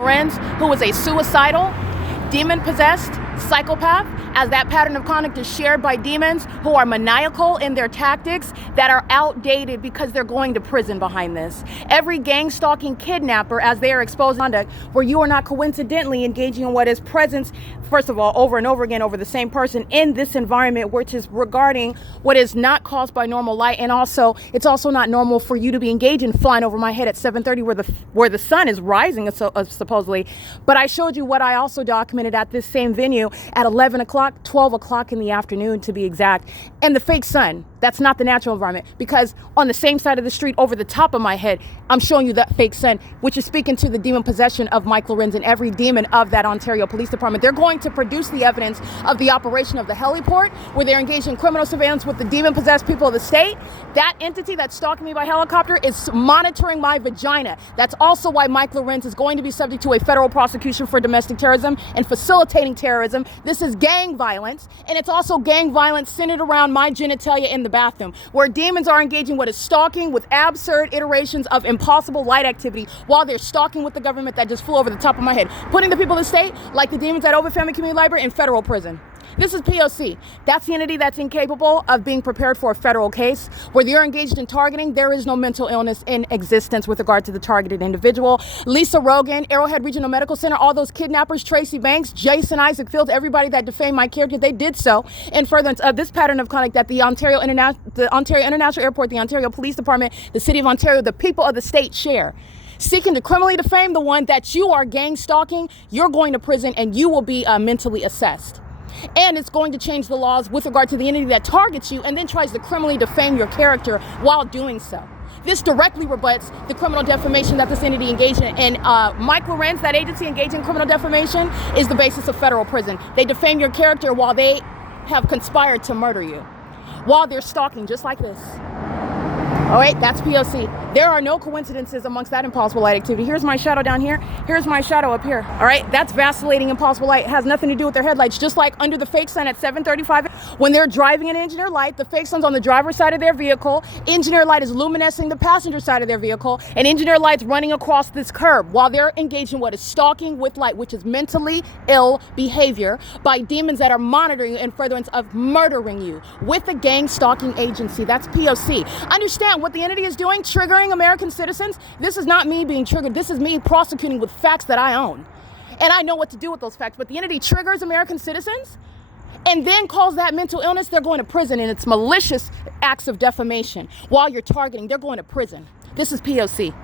LORENZ, who is a suicidal, demon-possessed psychopath, as that pattern of conduct is shared by demons who are maniacal in their tactics that are outdated because they're going to prison behind this. Every gang-stalking kidnapper, as they are exposed to conduct where you are not coincidentally engaging in what is presence, first of all, over and over again over the same person in this environment, which is regarding what is not caused by normal light, and also it's also not normal for you to be engaged in flying over my head at 7:30 where the sun is rising supposedly. But I showed you what I also documented at this same venue at 11 o'clock, 12 o'clock in the afternoon to be exact, and the fake sun. That's not the natural environment, because on the same side of the street over the top of my head, I'm showing you that fake sun, which is speaking to the demon possession of Mike LORENZ and every demon of that Ontario Police Department. They're going to produce the evidence of the operation of the heliport, where they're engaged in criminal surveillance with the demon-possessed people of the state. That entity that's stalking me by helicopter is monitoring my vagina. That's also why Mike LORENZ is going to be subject to a federal prosecution for domestic terrorism and facilitating terrorism. This is gang violence, and it's also gang violence centered around my genitalia in the bathroom, where demons are engaging what is stalking with absurd iterations of impossible light activity while they're stalking with the government that just flew over the top of my head, putting the people of the state, like the demons at Ovid Family Community Library, in federal prison. This is P.O.C. That's the entity that's incapable of being prepared for a federal case. Where you're engaged in targeting, there is no mental illness in existence with regard to the targeted individual. Lisa Rogan, Arrowhead Regional Medical Center, all those kidnappers, Tracy Banks, Jason Isaac Fields, everybody that defamed my character, they did so in furtherance of this pattern of conduct that the Ontario International Airport, the Ontario Police Department, the City of Ontario, the people of the state share. Seeking to criminally defame the one that you are gang stalking, you're going to prison and you will be mentally assessed. And it's going to change the laws with regard to the entity that targets you and then tries to criminally defame your character while doing so. This directly rebuts the criminal defamation that this entity engaged in. And Mike LORENZ, that agency engaged in criminal defamation, is the basis of federal prison. They defame your character while they have conspired to murder you, while they're stalking, just like this. All right, that's P.O.C. There are no coincidences amongst that impossible light activity. Here's my shadow down here. Here's my shadow up here. All right, that's vacillating impossible light. It has nothing to do with their headlights. Just like under the fake sun at 7:35, when they're driving an engineer light, the fake sun's on the driver's side of their vehicle. Engineer light is luminescing the passenger side of their vehicle, and engineer light's running across this curb while they're engaged in what is stalking with light, which is mentally ill behavior by demons that are monitoring you in furtherance of murdering you with a gang stalking agency. That's P.O.C. Understand what the entity is doing, triggering American citizens. This is not me being triggered. This is me prosecuting with facts that I own. And I know what to do with those facts. But the entity triggers American citizens and then calls that mental illness. They're going to prison, and it's malicious acts of defamation. While you're targeting, they're going to prison. This is P.O.C.